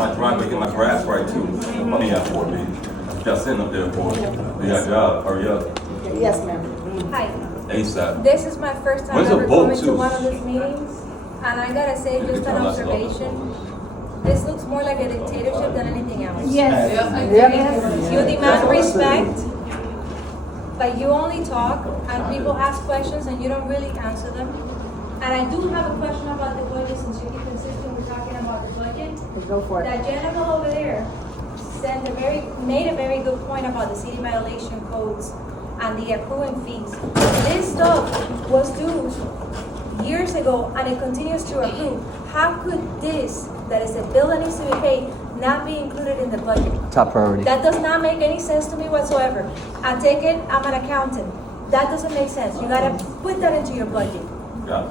my driveway, get my grass right too. What me out for, B? Just sitting up there for it. You got a job, hurry up. Yes, ma'am. Hi, ASAP. this is my first time When's the ever vote coming to to? one of these meetings, and I gotta say, just an observation, this looks more like a dictatorship than anything else. Yes. You demand respect, but you only talk, and people ask questions, and you don't really answer them. And I do have a question about the budget, since you keep insisting we're talking about the budget. Go for it. That gentleman over there made a very good point about the city violation codes and the accruing fees. This stuff was due years ago and it continues to accrue. How could this, that is a bill that needs to be paid, not be included in the budget? Top priority. That does not make any sense to me whatsoever. I take it, I'm an accountant. That doesn't make sense. You gotta put that into your budget. Yeah.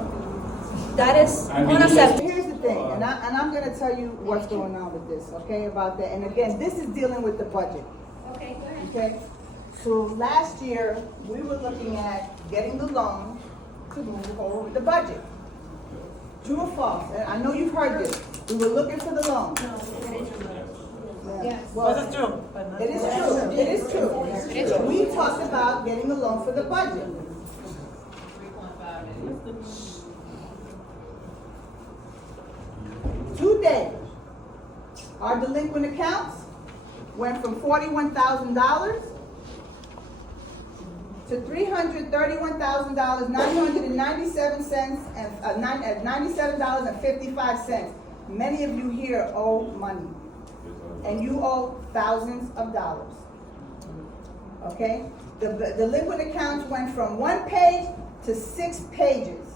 That is unacceptable. Here's the thing, and I'm gonna tell you what's going on with this, okay, about that. And again, this is dealing with the budget, Okay, go ahead. okay? So last year, we were looking at getting the loan to move forward with the budget. True or false? And I know you've heard this. We were looking for the loan. Yes. Well, it is true. It is true. It is true. We talked about getting a loan for the budget. Today, our delinquent accounts went from $41,000 to $331,000, $97.55. Many of you here owe money, and you owe thousands of dollars. Okay? The delinquent accounts went from 1 page to 6 pages.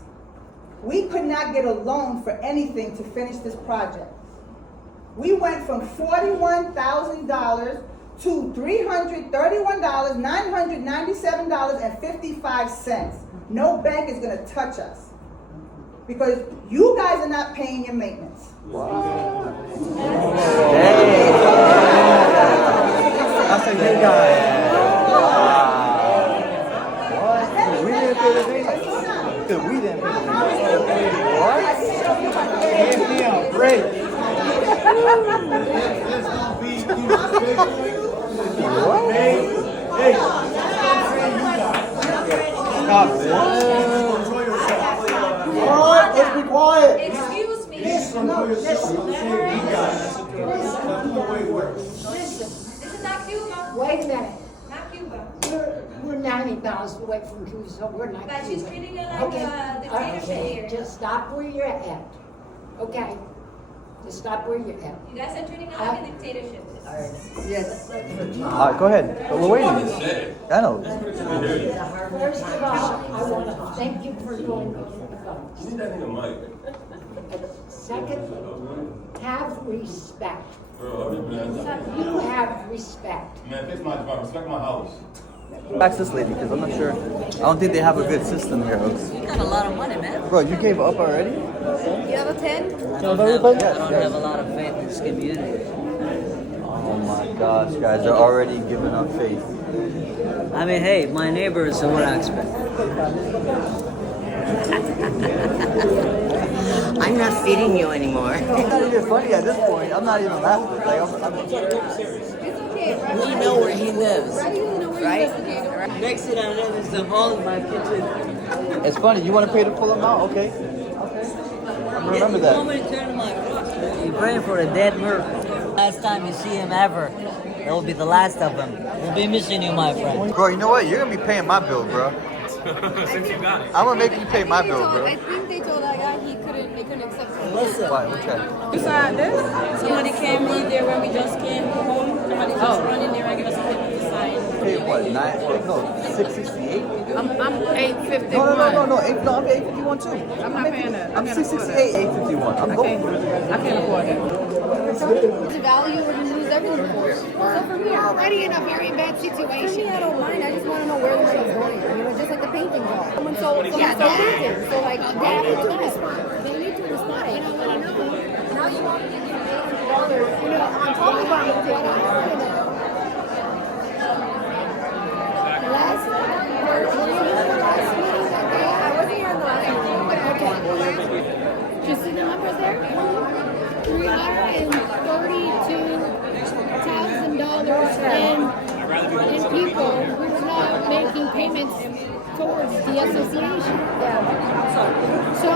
We could not get a loan for anything to finish this project. We went from $41,000 to $331, $997.55. No bank is gonna touch us because you guys are not paying your maintenance. That's a good guy. What? We didn't pay the maintenance. Because we didn't pay the maintenance. What? Give me a break. What? Hey. Stop it. All right, let's be quiet. Excuse me. No, listen. This is not Cuba. Wait a minute, Not Cuba. we're 90 miles away from Cuba, so we're not. But she's treating it like Okay. a dictatorship here. Just stop where you're at, okay? Just stop where you're at. You guys are treating it like a dictatorship. Yes. All right, go ahead. We're waiting. I know. First of all, I want to thank you for going over the phone. You need that in the mic. Second, have respect. Girl, You have respect. man, fix my drive. Respect my house. Ask this lady because I'm not sure. I don't think they have a good system here, Hooks. You got a lot of money, man. Bro, you gave up already? You have a 10? I don't have a lot of faith in this community. Oh my gosh, guys, they're already giving up faith. I mean, hey, my neighbor is what I expect. I'm not feeding you anymore. It's not even funny at this point. I'm not even laughing. Like, We know where he lives, right? Next thing I know, there's a hole in my kitchen. it's funny. You want to pay the full amount? Okay. Remember You want that. me to turn to my cross? You're praying for a dead miracle. Last time you see him ever, it will be the last of them. We'll be missing you, my friend. Bro, you know what? You're going to be paying my bill, bro. I'm going to make you pay my bill, bro. I think they told that guy they couldn't accept it. Listen. Why? Okay. You saw this? Somebody came in there when we just came home. Somebody just run in there and give us a paper to sign. Pay what? 668? I'm 851. No, I'm 851 too. I'm not paying that. I'm 668, 851. I'm going. I can't afford that. The value we're going to lose everything for. So for me, We're already in a very bad situation. for me, I don't mind. I just want to know where the money's going. You know, just like the painting job. Someone sold painting. So like, they have to respond. They need to respond. You know what I know? Now you want me to give $800, you know, on top of our ticket. Last, were you here the last meeting that day? I wasn't here the last meeting. Okay. Just see the numbers there? 330 towards the association. Yeah. So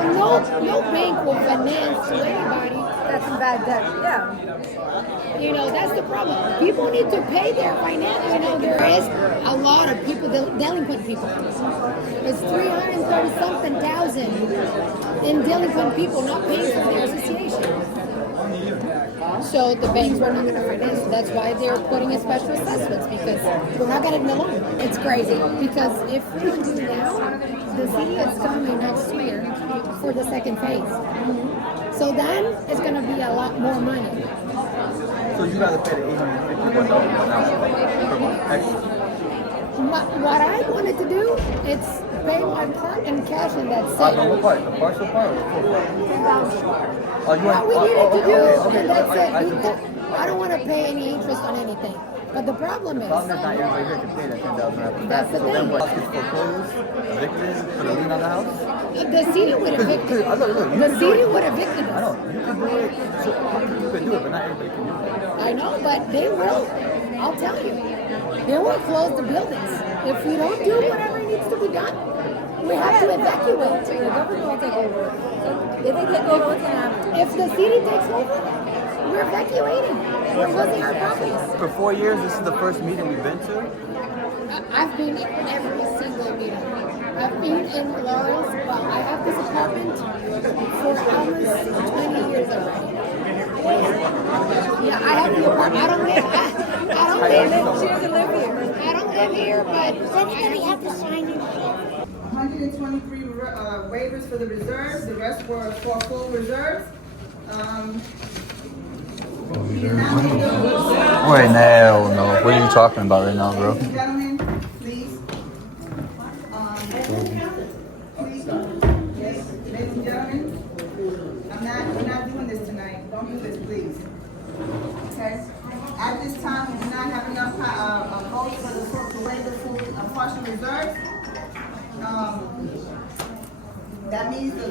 no bank will finance to anybody that's in bad debt. Yeah. You know, that's the problem. People need to pay their finance. You know, there is a lot of people, delinquent people. It's 330-something thousand in delinquent people not paying for their association. So the banks were not going to finance. That's why they're putting in special assessments, because we're not getting the loan. It's crazy, because if we do now, the city is coming next year for the second phase. So then it's going to be a lot more money. So you gotta pay the $851 per month extra. What I wanted to do is pay my part in cash, and that's it. What part? The partial part or the full part? What we needed to do, and that's it. I don't want to pay any interest on anything. But the problem is, Not everybody here can pay that $10,000 after That's the So then thing. what? Gets foreclosed, evicted, put a lien on the house? the city would evict Look, you The can do city it. would evict I us. know, you can do it. So, you can do it, but not everybody can do it. I know, but they will. I'll tell you. They will close the buildings. If we don't do whatever needs to be done, we have to evacuate. The government will take over. So if they take over, what's gonna happen? If the city takes over, we're evacuating. We're losing our properties. For 4 years, this is the first meeting we've been to. I've been in every single meeting. I've been in Lawrence, but I have this apartment for almost 20 years already. Yeah, I have the apartment. I don't live She doesn't live here. I don't live here, but everybody has to sign in. 123 waivers for the reserves, the rest were for full reserves. Wait, hell no. What are you talking about right now, bro? Ladies and gentlemen, please. Please, yes, ladies and gentlemen, we're not doing this tonight. Don't do this, please. Okay? At this time, we do not have enough votes to waive the full partial reserves. That means the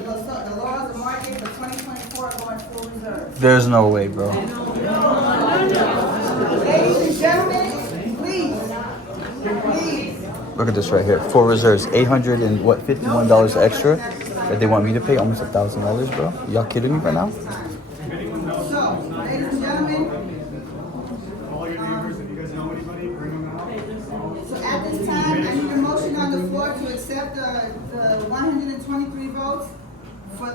laws of market for 2024 are going full reserve. There's no way, bro. Ladies and gentlemen, please. Look at this right here. Full reserves, $51 extra that they want me to pay, almost $1,000, bro. Y'all kidding me right now? So, ladies and gentlemen, so at this time, I need a motion on the floor to accept the 123 votes for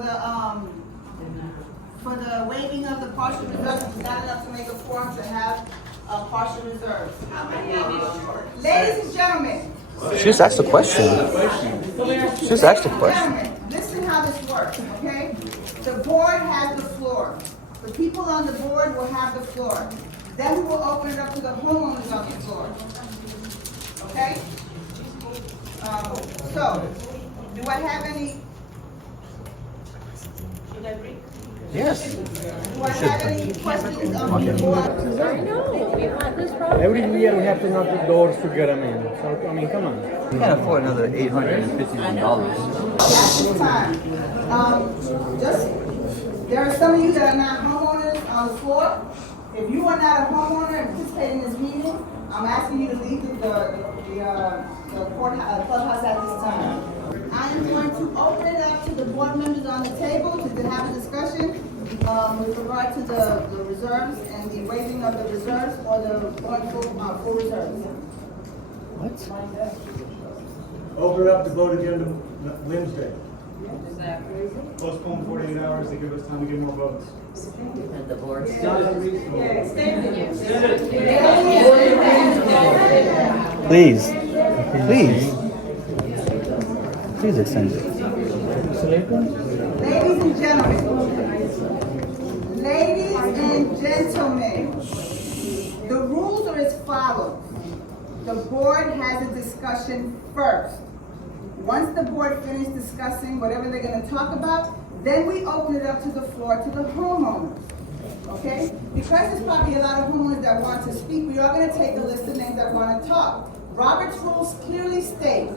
the waiving of the partial reserves. It's not enough to make a quorum to have partial reserves. Ladies and gentlemen. She just asked a question. She just asked a question. Gentlemen, listen how this works, okay? The board has the floor. The people on the board will have the floor. Then we will open it up to the homeowners on the floor. Okay? So, do I have any? Yes. Do I have any questions on the board? I know, we've had this problem. Every year we have to knock the doors to get them in. So, I mean, come on. We can't afford another $851. At this time, there are some of you that are not homeowners on the floor. If you are not a homeowner and participate in this meeting, I'm asking you to leave the clubhouse at this time. I am going to open it up to the board members on the table to have a discussion with regard to the reserves and the waiving of the reserves or the going full reserves. Open it up to vote at the end of Wednesday. Postpone 48 hours to give us time to get more votes. And the board Please. Please extend it. Ladies and gentlemen, the rules are as follows. The board has a discussion first. Once the board finishes discussing whatever they're going to talk about, then we open it up to the floor to the homeowners. Okay? Because there's probably a lot of homeowners that want to speak, we are going to take a list of names that want to talk. Robert's rules clearly state,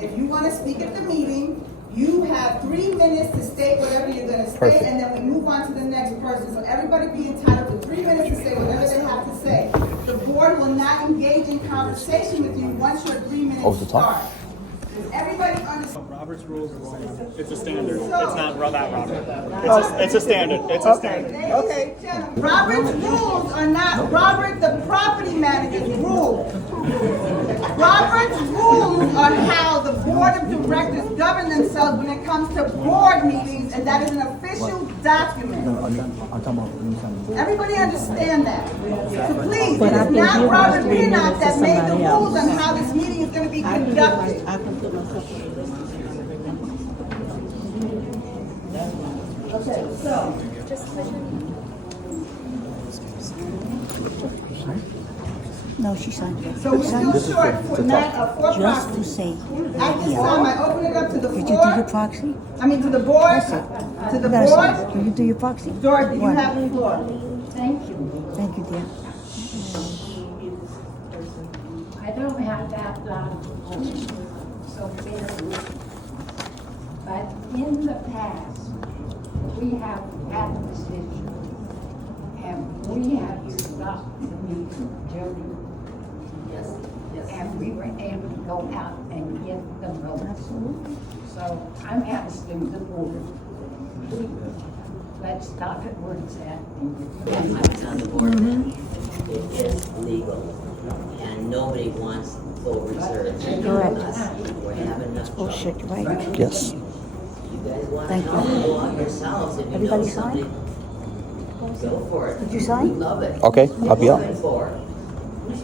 if you want to speak at the meeting, you have 3 minutes to state whatever you're going to state, and then we move on to the next person. So everybody be entitled to 3 minutes to say whatever they have to say. The board will not engage in conversation with you once your 3 minutes start. Does everybody understand? Robert's rules is the same. It's a standard. It's not that Robert. It's a standard. It's a standard. Okay. Robert's rules are not Robert the property manager's rules. Robert's rules are how the board of directors govern themselves when it comes to board meetings, and that is an official document. Everybody understand that? So please, it is not Robert Pinnock that made the rules on how this meeting is going to be conducted. Okay, so. No, she signed it. So we're still short for four Just to proxies. say. At this time, I open it up to the Did you do your floor. proxy? I mean, to the board, to the board. Did you do your proxy? Dorothy, you What? have the floor. Thank you. Thank you, dear. I don't have that loud, so very. But in the past, we have had a decision, and we have stopped the meeting, Jody. Yes. And we were able to go out and get the votes. So I'm asking the board, please, let's stop it where it's at. I was on the board then. It is legal, and nobody wants full reserves. Correct. We're having enough trouble. Bullshit, right? Yes. You guys want Thank to you. go out yourselves if you know Everybody sign? something. Go for it. Did you sign? Love it. Okay, I'll be out. Moving forward.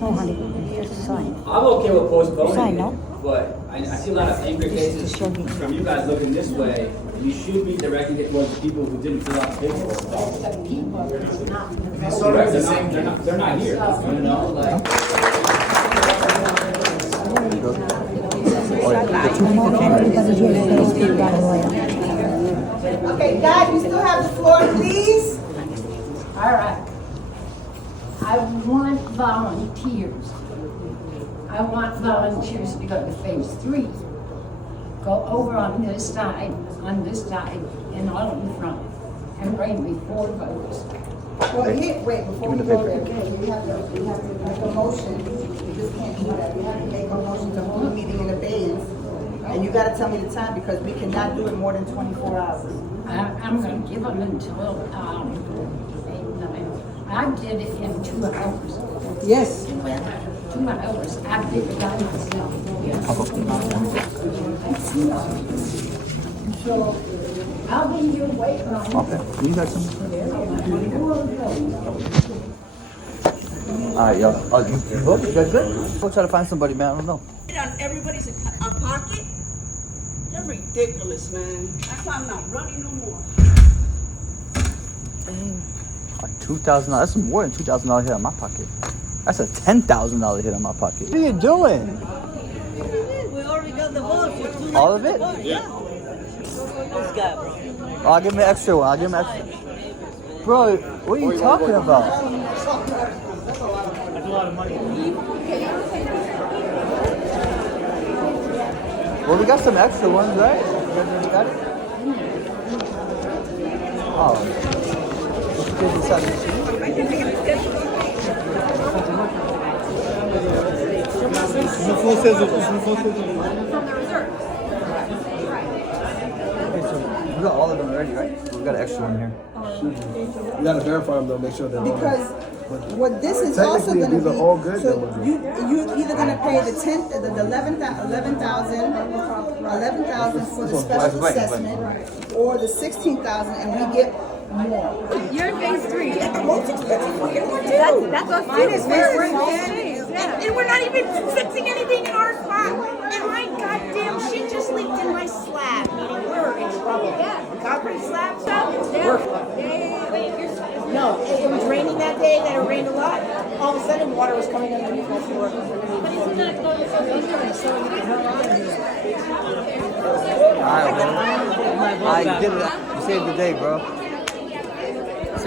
No, honey, just sign. I'm okay with postponing Sign, it, no? but I see a lot of angry faces Just show me. from you guys looking this way. You should be directing it towards the people who didn't fill out the paperwork. The people is not the vote. They're not here, you know, like. Everybody here is going to speak about a lawyer. Okay, guys, you still have the floor, please. All right. I want volunteers. I want volunteers to go to phase 3. Go over on this side, and all in front, and bring me 4 votes. Well, here, wait, before we go there, we have to make a motion. We just can't do that. We have to make a motion to hold a meeting in abeyance. And you gotta tell me the time because we cannot do it more than 24 hours. I'm going to give them until 8, 9. I did it in 2 hours. Yes. 2 hours. I did it by myself. So I'll be here waiting on you. Okay. You got some? Alright, yo. You booked? You guys good? We'll try to find somebody, man. I don't know. On everybody's pocket? They're ridiculous, man. That's why I'm not running no more. $2,000. That's more than $2,000 hit on my pocket. That's a $10,000 hit on my pocket. What are you doing? We already got the vote for 2. All of it? Yeah. This guy, bro. Oh, I'll give him an extra one. I'll give him an extra. Bro, what are you talking about? That's a lot of money. Well, we got some extra ones, right? You guys already got it? Oh. We got all of them already, right? We got an extra one here. You gotta verify them though, make sure they're Because what this is also technically, gonna these be, are all good, so then you either gonna pay the 11,000 for the special assessment, or the 16,000, and we get more. You're in phase 3. The most expensive fucking one too. That's us. Mine is We're very in phase 3. and we're not even fixing anything in our spot. And my goddamn shit just leaked in my slab. Meaning we're in trouble. The concrete slab stuff. No, it was raining that day. That it rained a lot. All of a sudden, water was coming underneath my floor. I did it. You saved the day, bro.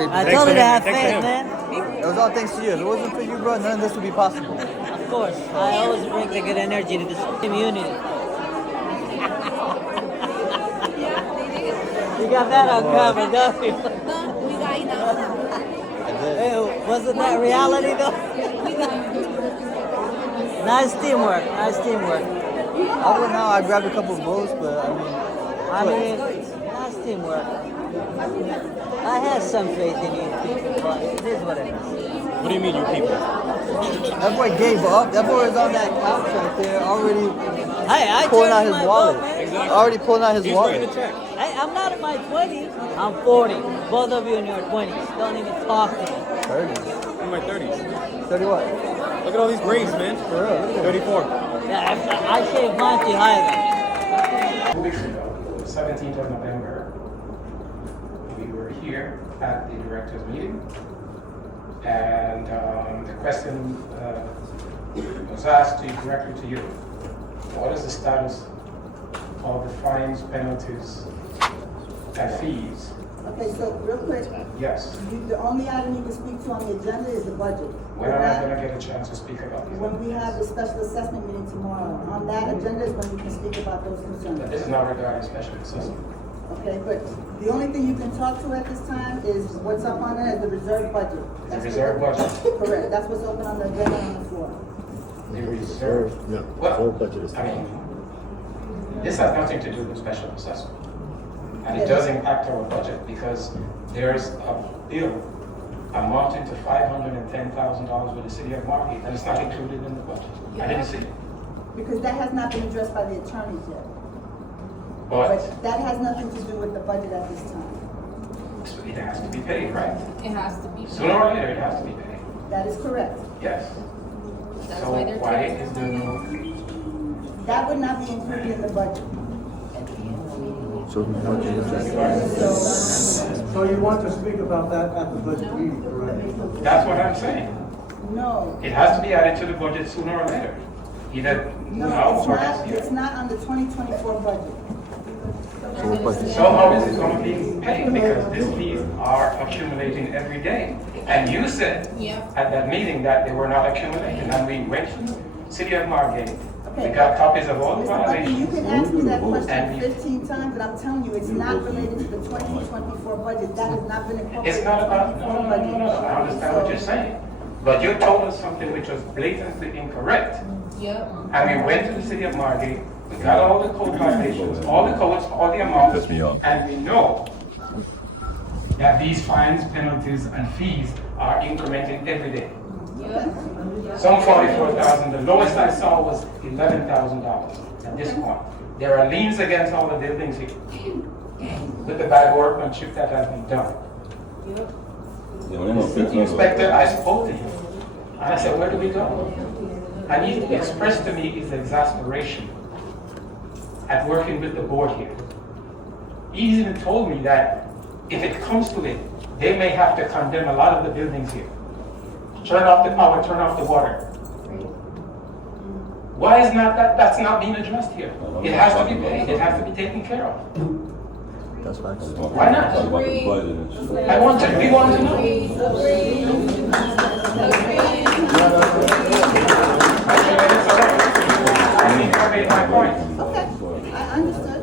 I told her to have faith, man. It was all thanks to you. If it wasn't for you, bro, none of this would be possible. Of course. I always bring the good energy to this community. You got that on camera, don't you? Hey, wasn't that reality though? Nice teamwork. Nice teamwork. I would now. I grabbed a couple of votes, but I mean, that's teamwork. I have some faith in you people, but it is what it is. What do you mean, you people? that boy gave up. That boy is on that couch right there, already I pulling out turned his my wallet. vote, man. Exactly. Already pulling out his He's wallet. writing a check. Hey, I'm not in my 20s. I'm 40. Both of you in your 20s. Don't even talk to me. 30. I'm in my 30s. 30 what? Look at all these grays, man. For real, look at 34. Yeah, I shaved mine to higher. 2 weeks ago, 17th of November, we were here at the directors meeting, and the question was asked directly to you. What is the status of the fines, penalties, and fees? Okay, so real quick, Yes. the only item you can speak to on the agenda is the budget. When am I going to get a chance to speak about these? When we have the special assessment meeting tomorrow, on that agenda is when you can speak about those concerns. This is not regarding special assessment. Okay, but the only thing you can talk to at this time is what's up on there is the reserve budget. The reserve budget. Correct, that's what's open on the agenda on the floor. The reserve. No, Well, budget is. I mean, this has nothing to do with special assessment. And it does impact our budget because there's a bill amounting to $510,000 with the city of Margate, and it's not included in the budget. I didn't see it. Because that has not been addressed by the attorneys yet. But That has nothing to do with the budget at this time. it has to be paid, right? It has to be. Sooner or later, it has to be paid. That is correct. Yes. That's So why they're why taking is there no? That would not be included in the budget. So the budget is So you want to speak about that at the budget meeting, correct? That's what I'm saying. No, It has to be added to the budget sooner or later. Either no, now it's or not, next year. it's not on the 2024 budget. So how is it going to be paid? Because these fees are accumulating every day. And you said at that meeting that they were not accumulating. And we went to the city of Margate. We got copies of all the Mr. Bucky, you violations. can ask me that question And 15 times, and I'm telling you, it's not related to the 2024 budget. That has not been incorporated. It's not about, in the no, 2024 budget. I understand what you're saying. But you told us something which was blatantly incorrect. Yep. And we went to the city of Margate, we got all the code violations, all the codes, all the amounts. Piss me off. And we know that these fines, penalties, and fees are incrementing every day. Some 44,000, the lowest I saw was $11,000 at this point. There are liens against all the buildings here with the bad workmanship that has been done. The city inspector, I spoke to him, and I said, where do we go? And he expressed to me his exasperation at working with the board here. He even told me that if it comes to it, they may have to condemn a lot of the buildings here. Turn off the power, turn off the water. Why is not that's not being addressed here? It has to be paid, it has to be taken care of. That's facts. Why not? Talk about the budget and shit. We want to know. I think I made my point. Okay, I understood.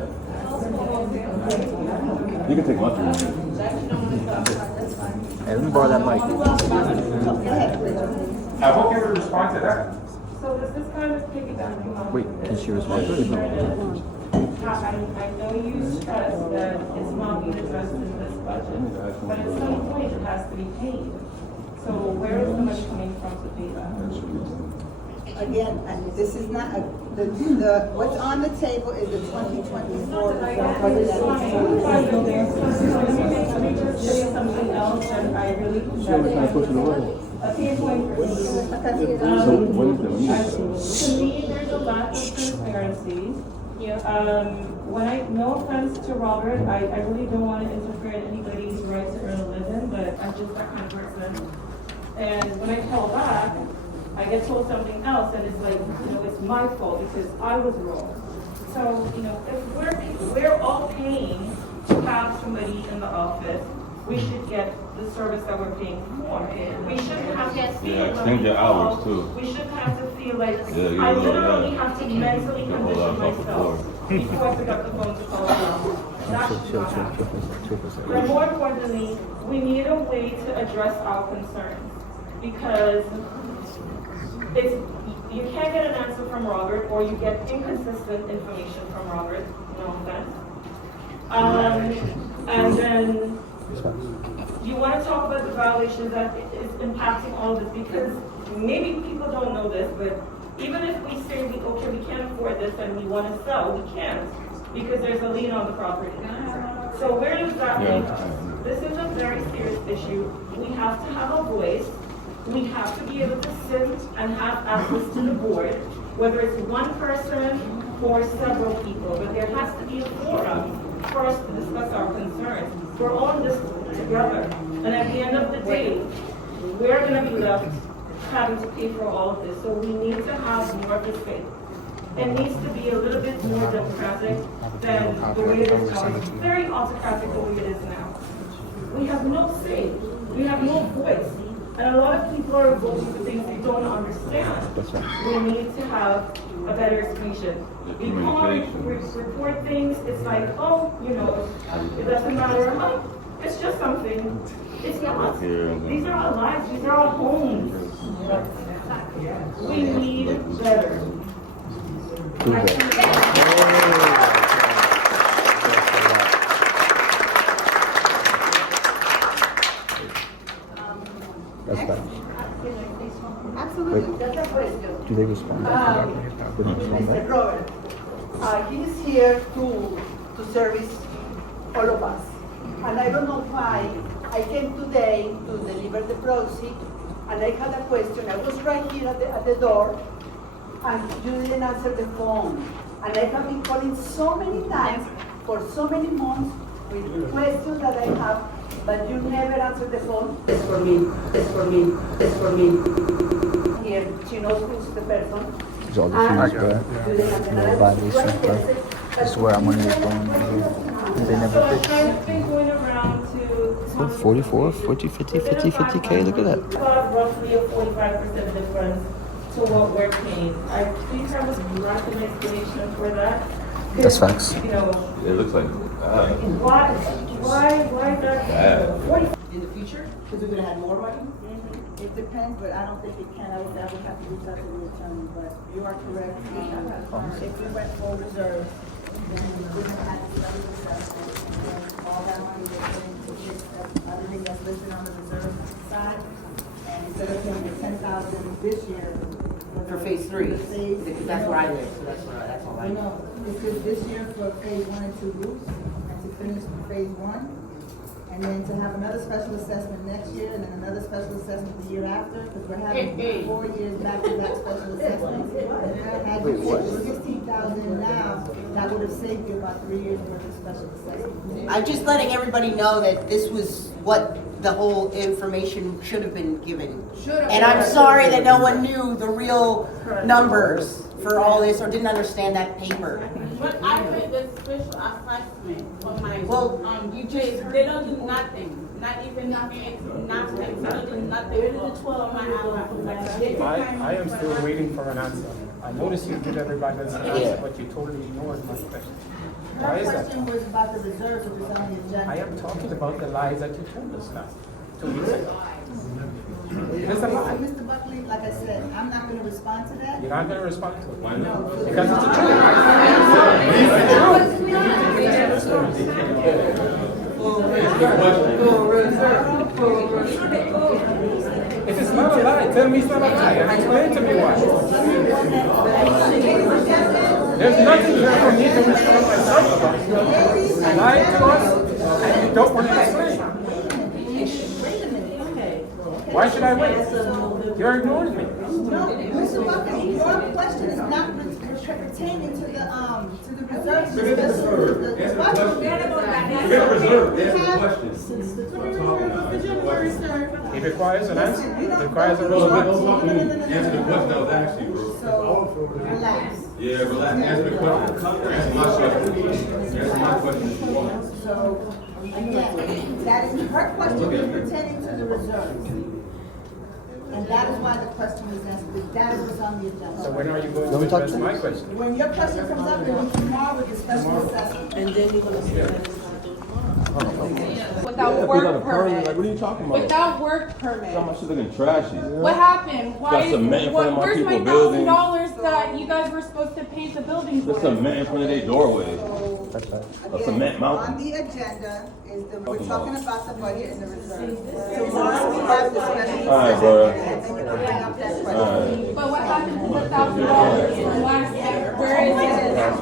You can take my 3 minutes. Hey, let me borrow that mic. I hope you will respond to that. So does this kind of piggybacking on? Wait, can she respond to it? I know you stressed that it's not being addressed in this budget, but at some point it has to be paid. So where is the money coming from to pay that? Again, this is not, what's on the table is the 2024 budget. Let me just say something else that I really. A key point for me. To me, there's a lack of transparency. No offense to Robert, I really don't want to interfere in anybody's right to earn a living, but I'm just that kind of person. And when I call back, I get told something else, and it's like, it's my fault because I was wrong. So, if we're all paying to have somebody in the office, we should get the service that we're paying for. We shouldn't have to feel extend your hours too. We shouldn't have to feel like Yeah, I literally have to mentally condition myself before I pick up the phone to call them. That should not happen. But more importantly, we need a way to address our concerns. because it's, you can't get an answer from Robert, or you get inconsistent information from Robert, no offense. And then you want to talk about the violations that is impacting all of this, because maybe people don't know this, but even if we say okay, we can't afford this and we want to sell, we can't, because there's a lien on the property. So where does that leave us? This is a very serious issue. We have to have a voice. We have to be able to sit and have access to the board, whether it's one person or several people, but there has to be a forum for us to discuss our concerns. We're all in this together, and at the end of the day, we're going to be left having to pay for all of this. So we need to have more of this faith. It needs to be a little bit more democratic than the way it is now. It's very autocratic the way it is now. We have no say. We have no voice. And a lot of people are voting for things they don't understand. We need to have a better explanation. We call report things, it's like, oh, you know, it doesn't matter. Oh, it's just something. It's not. These are our lives, these are our homes. We need better. That's bad. Absolutely. Do they respond? Mr. Robert, he is here to service all of us. And I don't know why I came today to deliver the proceed, and I had a question. I was right here at the door, and you didn't answer the phone. And I have been calling so many times for so many months with questions that I have, but you never answer the phone. It's for me, it's for me, it's for me. Here, she knows who's the person. There's all the fees, but no violation, but this is where our money is going. They never fix. I've been going around to 44, 40, 50, 50, 50K, look at that. about roughly a 45% difference to what we're paying. I think I was writing an explanation for that. That's facts. You know, It looks like, why that? In the future, because we're gonna have more money? It depends, but I don't think it can. I would have to reach out to the attorney, but you are correct. If we went for reserves, then we wouldn't have to study the assessment. And all that money would go into fix everything that's listed on the reserve side. And instead of paying the 10,000 this year. For phase 3, Phase, because that's where I live, so that's all I know. No, it's just this year for phase 1 and 2 roofs, and to finish phase 1. And then to have another special assessment next year, and then another special assessment the year after, because we're having 4 years back-to-back special assessments. Had you paid 16,000 now, that would have saved you about 3 years worth of special assessment. I'm just letting everybody know that this was what the whole information should have been given. And I'm sorry that no one knew the real numbers for all this or didn't understand that paper. But I paid the special assessment for my, you they don't do nothing, not even nothing, they don't do nothing for my house. I am still waiting for an answer. I noticed you give everybody an answer, but you totally ignored my question. Why My is that? question was about the reserves, which is on the agenda. I am talking about the lies that you told us now, 2 weeks ago. It is a lie. Mr. Buckley, like I said, I'm not gonna respond to that. You're not going to respond to it. why not? Because it's the truth. If it's not a lie, tell me it's not a lie and explain to me why. There's nothing there for me to respond myself about. You lied to us and you don't want to explain. Why should I wait? You're ignoring me. No, Mr. Buckley, your question is not pertaining to the reserves. Answer the question. It requires an answer. It requires a Answer response. the question that was asked you, bro. So, relax. Yeah, relax. Answer the question. Answer my question. Answer my question if you want. So, again, that is, her question is pertaining to the reserves. And that is why the question was answered, that is what's on the agenda. So when are you going to address my question? When your question comes up, it will be tomorrow with the special assessment. And then you're gonna say Yeah, work without a permit. permit. Like, what are you talking about? Without work permit. Some of my shit looking trashy. What happened? Got cement in front of my Where's my people building. $1,000 that you guys were supposed to pay the building for? There's cement in front of their doorway. A cement mountain. On the agenda is we're talking about the budget and the reserve. Tomorrow we have the special. All right, bro. And then you can bring up that question. But what happened to the $1,000 from last year? Where is it? That's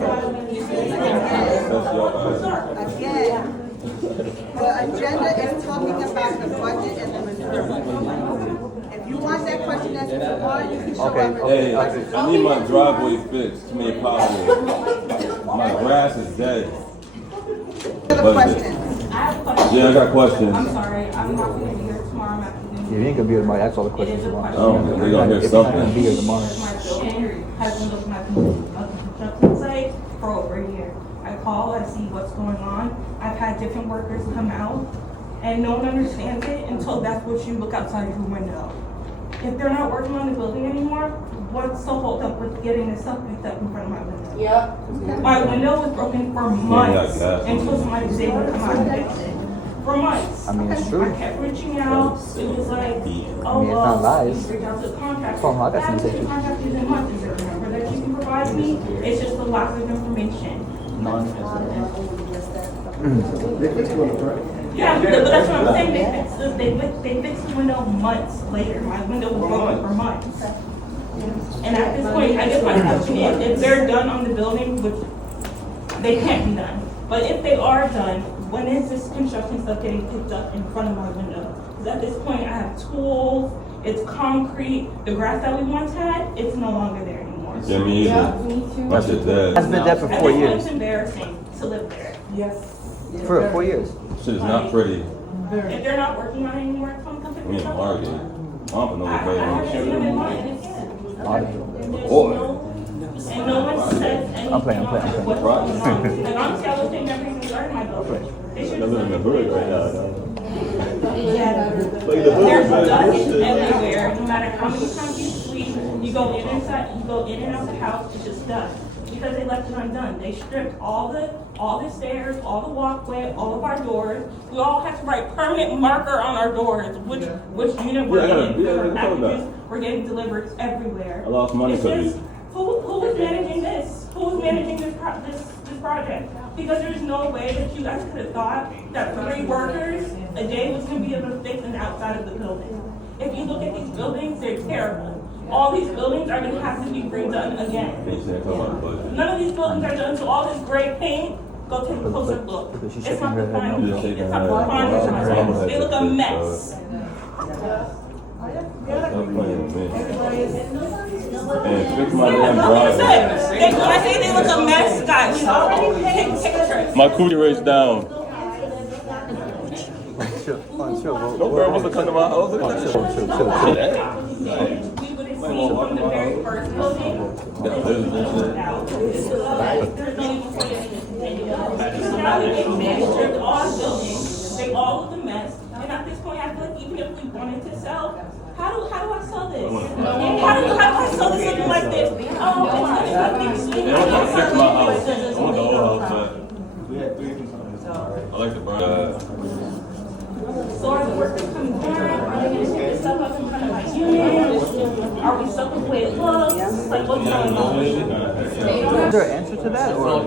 your Again, the agenda is talking about the budget and the reserve. If you want that question answered tomorrow, you can show up. Hey, I need my driveway fixed to make possible. My grass is dead. Other questions? I have a question. Yeah, I got questions. I'm sorry, I'm not gonna be here tomorrow afternoon. Yeah, you ain't gonna be here tomorrow. That's all the questions It is a tomorrow. question. They're gonna hear If you're not gonna something. be here tomorrow. My building has been looking at a construction site for over a year. I call, I see what's going on. I've had different workers come out, and no one understands it until that's what you look outside your window. If they're not working on the building anymore, what's the hold up with getting this stuff picked up in front of my window? Yep. My window was broken for months until somebody was able to come out and fix it. For months. I mean, it's true. I kept reaching out. It was like, oh, it's not well, lies. reach out to the contractor. It's all I got I haven't some seen pictures. contractors in months. Is there a number that you can provide me? It's just the lack of information. Yeah, but that's what I'm saying. They fixed the window months later. My window was broken for months. And at this point, I guess my question is, if they're done on the building, which they can't be done, but if they are done, when is this construction stuff getting picked up in front of my window? Because at this point, I have tools, it's concrete, the grass that we once had, it's no longer there anymore. Yeah, me either. Me too. My shit dead. That's been dead for At 4 this point, years. it's embarrassing to live there. Yes. For 4 years. Shit is not pretty. If they're not working on it anymore, it's gonna come pick Me it and up. Margie. I don't know I haven't seen them in months. Boy. And no one says anything I'm playing. about what's going on. Like, honestly, I wish they never even started my building. They should I'm living in the hood right now. There's dust everywhere, no matter how many times you sweep, you go in and out the house, it's just dust. Because they left it undone. They stripped all the stairs, all the walkway, all of our doors. We all had to write permanent marker on our doors, which unit we're in. Packages were getting delivered everywhere. I lost money It's because just, who was managing this? Who was managing this project? Because there's no way that you guys could have thought that 3 workers a day was going to be able to fix an outside of the building. If you look at these buildings, they're terrible. All these buildings are going to have to be redone again. None of these buildings are done, so all this gray paint, go take a closer look. It's not the final. It's not the final. They look a mess. And fix my damn driveway. When I say they look a mess, guys, take pictures. My cootie race down. No girl wants to come to my house. We would have seen from the very first building. So now they stripped all the buildings, they all look a mess, and at this point, I feel like even if we wanted to sell, how do I sell this? How do I sell this looking like this? Oh, it's gonna be sweet. I want to fix my house. I want the old house back. I like the bird. So are the workers coming back? Are they gonna pick this up in front of my unit? Are we stuck with the way it looks? Like, what's going on? Is there an answer to that? Or?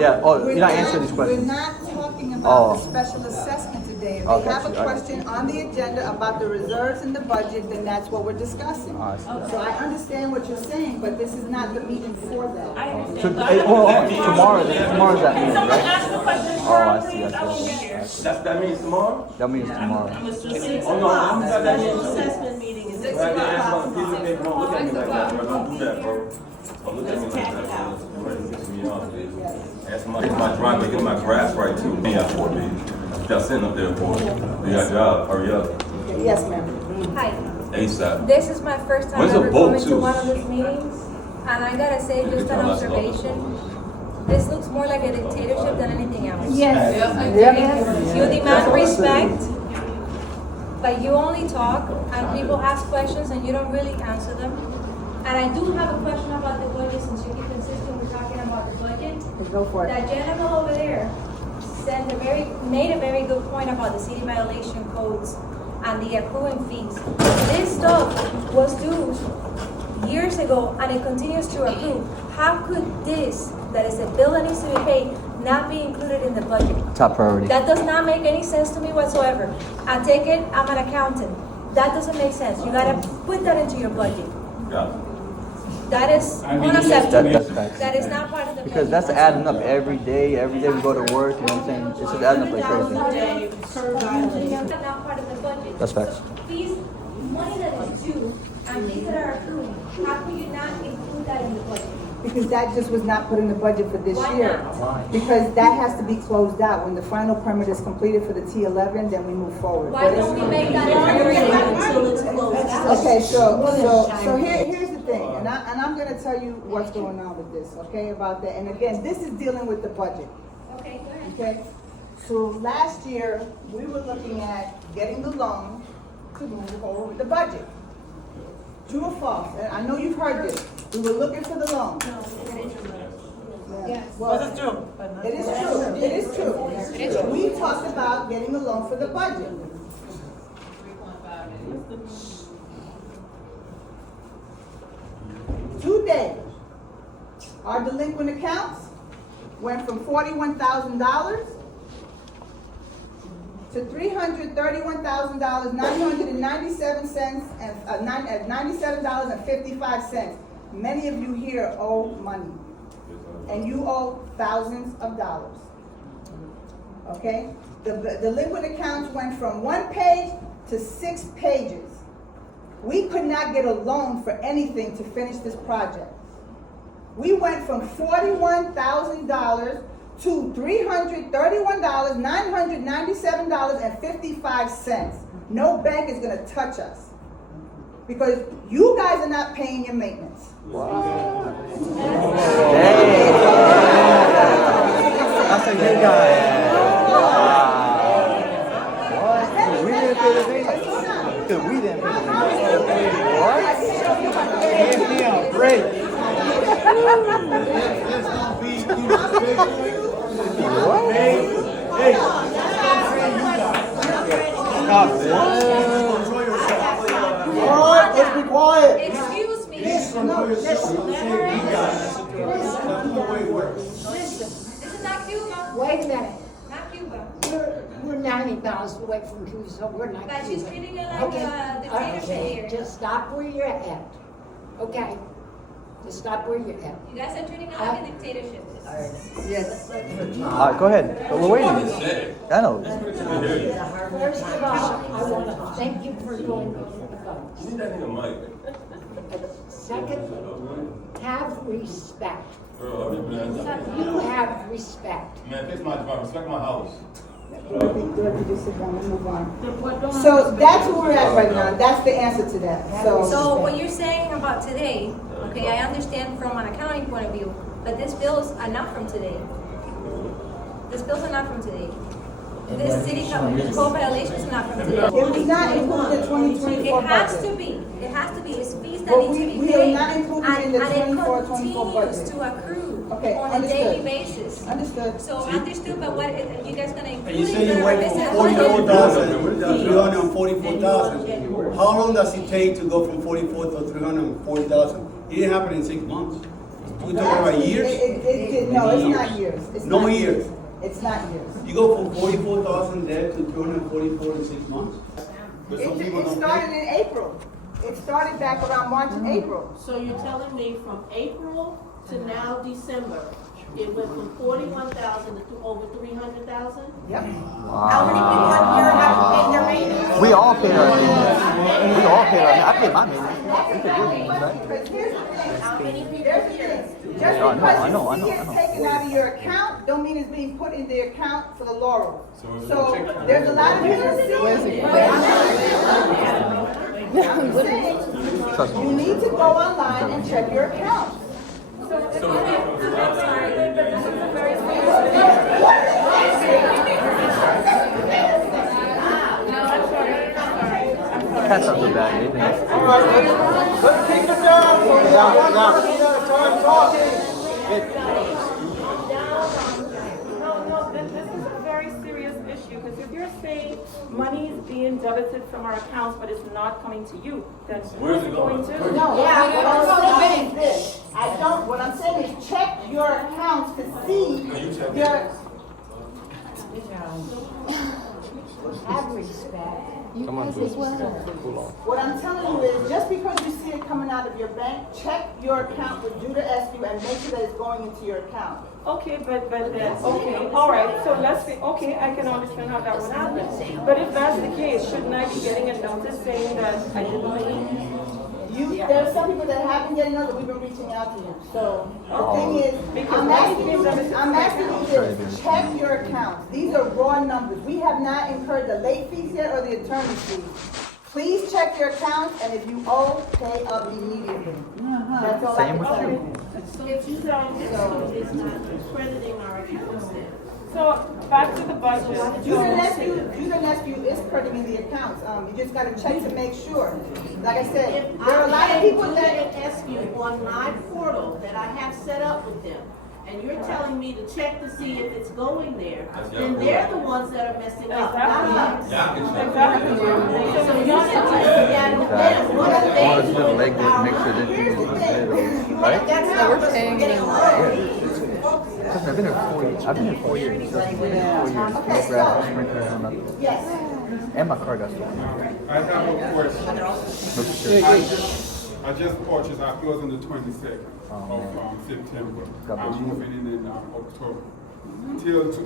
Yeah, you're not answering these questions. We're not talking about the special assessment today. If they have a question on the agenda about the reserves and the budget, then that's what we're discussing. So I understand what you're saying, but this is not the meeting for that. I So, understand. tomorrow's that meeting, Someone right? ask the question Oh, tomorrow, I see. please. I won't get here. That means tomorrow? That means tomorrow. Oh no, I'm not that means. Assessment meeting is 6 I can ask o'clock. my people, they don't look at me like that, bro. Don't do that, bro. Don't look at me like that, bro. You're ready to piss me off, dude. Ask my driveway, get my grass right too. Yeah, for me. Y'all sitting up there for it. You got a job, hurry up. Yes, ma'am. Hi. ASAP. This is my first time When's the ever vote coming to too? one of these meetings, and I gotta say, just an observation. This looks more like a dictatorship than anything else. Yes. You demand respect, but you only talk, and people ask questions, and you don't really answer them. And I do have a question about the budget, since you keep insisting we're talking about the budget. Go for it. That gentleman over there made a very good point about the city violation codes and the accruing fees. This stuff was due years ago and it continues to accrue. How could this, that is a bill that needs to be paid, not be included in the budget? Top priority. That does not make any sense to me whatsoever. I take it, I'm an accountant. That doesn't make sense. You gotta put that into your budget. Yeah. That is unacceptable. That's facts. That is not part of the budget. Because that's adding up every day we go to work, you know what I'm saying? It's just adding up like crazy. That's not part of the budget. That's facts. So fees, money that is due, and fees that are accruing, how can you not include that in the budget? Because that just was not put in the budget for this Why year. not? Because that has to be closed out. When the final permit is completed for the T11, then we move forward. Why don't we make that until it's closed out? Okay, so here's the thing, and I'm gonna tell you what's going on with this, okay, about that. And again, this is dealing with the budget, Okay, go ahead. okay? So last year, we were looking at getting the loan to move forward with the budget. True or false? And I know you've heard this. We were looking for the loan. Yes. Well, it is true. It is true. It is true. We talked about getting a loan for the budget. Today, our delinquent accounts went from $41,000 to $331,000, $97.55. Many of you here owe money, and you owe thousands of dollars. Okay? The delinquent accounts went from 1 page to 6 pages. We could not get a loan for anything to finish this project. We went from $41,000 to $331,997.55. No bank is going to touch us because you guys are not paying your maintenance. Wow. That's a good guy. What? We didn't pay the thing? Because we didn't pay the thing. What? Give me a break. What? Hey. Stop it. Quiet, let's be quiet. Excuse me. Listen, This is not Cuba. Wait a minute. Not Cuba. We're 90 miles away from Cuba, so we're not. But she's treating it like Okay. a dictatorship here. Just stop where you're at. Okay. Just stop where you're at. You guys are treating it like a dictatorship. Yes. All right, go ahead. But we're waiting. I know. First of all, I want to thank you for going over the phone. You need that nigga mic. Second, have respect. Bro, You have respect. man, fix my car. Respect my house. Dorothy, just sit down and move on. So that's where we're at right now. That's the answer to that. So what you're saying about today, okay, I understand from an accounting point of view, but these bills are not from today. These bills are not from today. This city code violation is not from today. It was not included in the 2024 It has budget. to be. It has to be. It's fees that But need to be we are paid. not included in the And it 24 continues budget. to accrue Okay, on a understood. daily basis. Understood. So understood, but what, you guys gonna include And you it? say you Gonna went miss from it? 44,000 to 344,000. How long does it take to go from 44 to 340,000? It didn't happen in 6 months. We talking about years? No, it's not years. It's No not years. It's not years. You go from 44,000 there to 344 in 6 months? But some people It don't started pay. in April. It started back around March and April. So you're telling me from April to now December, it went from 41,000 to over 300,000? Yep. How many people in here have paid their maintenance? We all pay our maintenance. We all pay our maintenance. I pay my maintenance. We pay your maintenance, right? How many people Here's the here? thing. Just I know, because I know, I you know, see I it know. taken out of your account, don't mean it's being put in the account for the laurel. So there's a lot of you that see it. I'm saying, Trust me. you need to go online and check your account. That's not so bad, isn't it? All right, let's take it down. No, this is a very money is being debited from our accounts, but it's not coming to you, then where is it going to? No, what I'm saying is this, what I'm saying is check your accounts to see your. Have respect. Come on, please. Cool off. What I'm telling you is, just because you see it coming out of your bank, check your account with due to ask you and make sure that it's going into your account. Okay, but then, okay, all right, so let's say, okay, I can understand how that would happen. But if that's the case, shouldn't I be getting a notice saying that I didn't pay? There are some people that haven't yet know that we've been reaching out to you. So the thing is, I'm asking you this, check your accounts. These are raw numbers. We have not incurred the late fees yet or the attorney fees. Please check your accounts, and if you owe, pay up immediately. That's all I can tell you. So if you don't, it's not crediting our accounts then. So, back to the budget. Judith Nephew is crediting the accounts. You just gotta check to make sure. Like I said, there are a lot of people that ask you on my portal that I have set up with them, and you're telling me to check to see if it's going there, then they're the ones that are messing up, not us. Exactly. So you said what are they doing with our money? Here's the thing. Right? That's how we're paying getting I've been here 4 years. I've been here 4 years. 4 years. No grass, no sprinklers, no nothing. Yes. And my car got stolen. I have a question. I just purchased, I closed on the 22nd of September. I'm moving in October.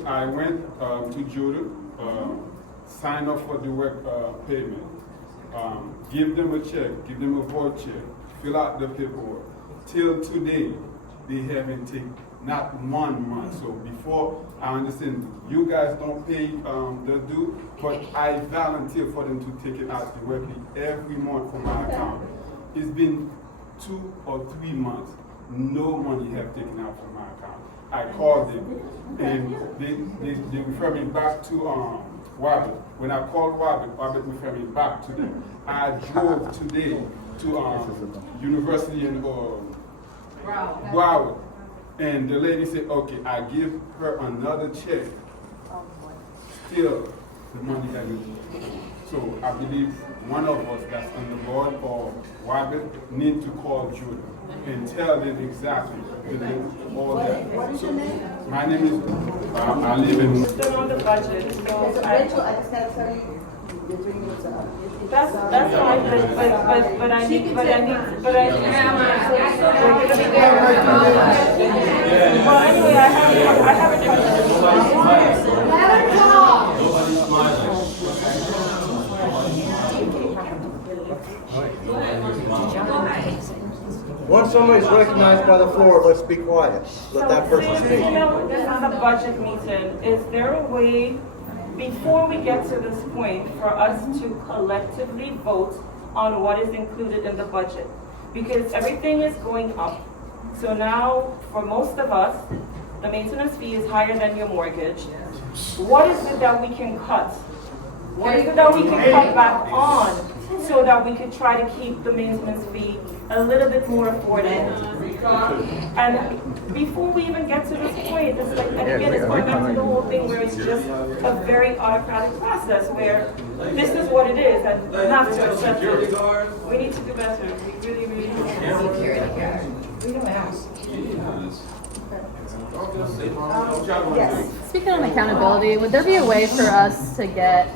I went to Judah, sign up for direct payment, give them a check, give them a void check, fill out the paperwork. Till today, they haven't taken not 1 month. So before, I understand you guys don't pay the due, but I volunteer for them to take it out directly every month from my account. It's been 2 or 3 months, no money have taken out from my account. I called them, and they refer me back to Robert. When I called Robert referred me back to them. I drove today to University in Broward. And the lady said, okay, I give her another check. Still, the money that you. So I believe one of us that's on the board or Robert need to call Judah and tell them exactly all that. What is your name? My name is, I live in. Still on the budget, so Rachel, I just gotta tell you, you're doing what's up. that's fine, but I need, well, anyway, I have a different. Let her talk. Once somebody is recognized by the floor, let's be quiet. Let that person speak. You know, this is a budget meeting. Is there a way, before we get to this point, for us to collectively vote on what is included in the budget? Because everything is going up. So now, for most of us, the maintenance fee is higher than your mortgage. What is it that we can cut? What is it that we can cut back on so that we could try to keep the maintenance fee a little bit more affordable? And before we even get to this point, it's like, and again, it's going back to the whole thing where it's just a very autocratic process where this is what it is and we have to accept it. We need to do better. We really, really need to. We don't ask. Speaking on accountability, would there be a way for us to get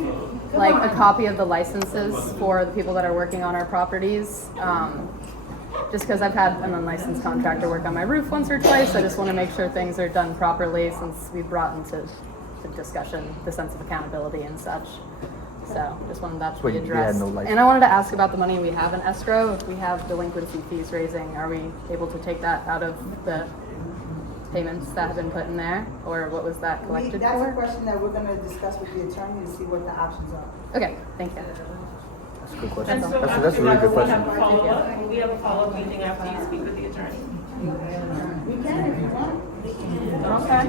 like a copy of the licenses for the people that are working on our properties? Just because I've had an unlicensed contractor work on my roof once or twice, I just want to make sure things are done properly since we brought into the discussion the sense of accountability and such. So just wanted that to be addressed. And I wanted to ask about the money we have in escrow. If we have delinquency fees raising, are we able to take that out of the payments that have been put in there? Or what was that collected for? That's a question that we're going to discuss with the attorney to see what the options are. Okay, thank you. That's a good question. And so That's a really good question. We have a follow-up meeting after you speak with the attorney. We can if you want. Okay.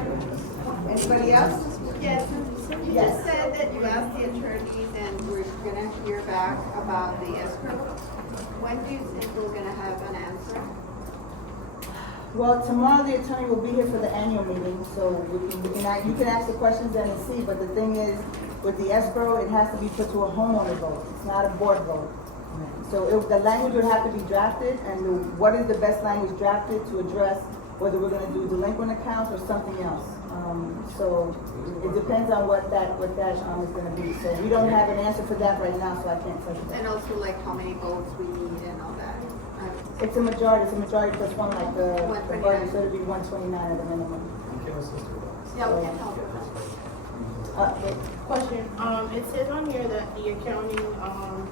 Anybody else? Yes. You just said that you asked the attorneys and we're going to hear back about the escrow. When do you think we're going to have an answer? Well, tomorrow the attorney will be here for the annual meeting, so you can ask the questions and see, but the thing is, with the escrow, it has to be put to a homeowner vote. It's not a board vote. So the language would have to be drafted, and what is the best language drafted to address whether we're gonna do delinquent accounts or something else. So it depends on what that is gonna be. So we don't have an answer for that right now, so I can't tell you that. And also like how many votes we need and all that. It's a majority plus one, like the 129. budget, so it'd be 129 at the minimum. Yeah, we can help with that. Question, it says on here that the accounting,